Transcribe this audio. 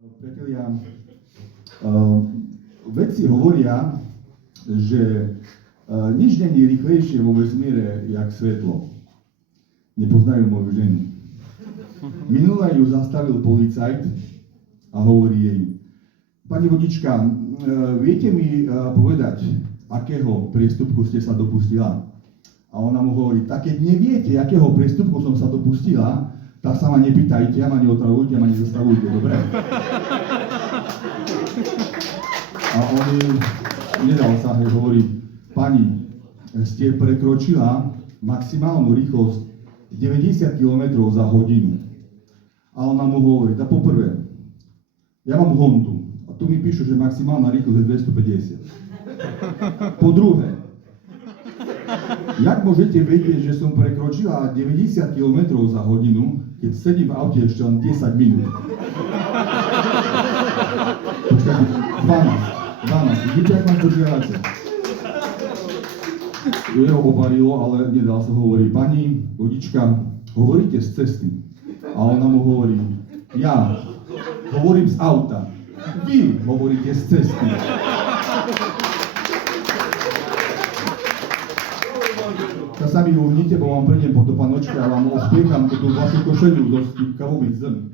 Priatelia, vedci hovoria, že nič není rýchlejšie vo vesmíre, jak svetlo. Nepoznajú moju ženu. Minule ju zastavil policajt a hovorí jej: pani vodička, viete mi povedať, akého priestupku ste sa dopustila? A ona mu hovorí: tak keď neviete, akého priestupku som sa dopustila, tak sa ma nepýtajte, ma neotravujte, ma nezastavujte, dobre? A on jej nedal sa, hovorí: pani, ste prekročila maximálnu rýchlosť 90 km za hodinu. A ona mu hovorí: tak poprvé, ja mám Hondu a tu mi píšu, že maximálna rýchlosť je 250. Po druhé, jak môžete vedieť, že som prekročila 90 km za hodinu, keď sedím v aute ešte len 10 minút? Počkajte, 12. Vidíte, ak ma zdržiavate? Jeho obarilo, ale nedal sa, hovorí: pani vodička, hovoríte z cesty. A ona mu hovorí: ja hovorím z auta. Vy hovoríte z cesty. Tak sa mi uhnite, bo vám prídem po topanočke a vám ospiekam tú vašu košeľu do kavových zrn.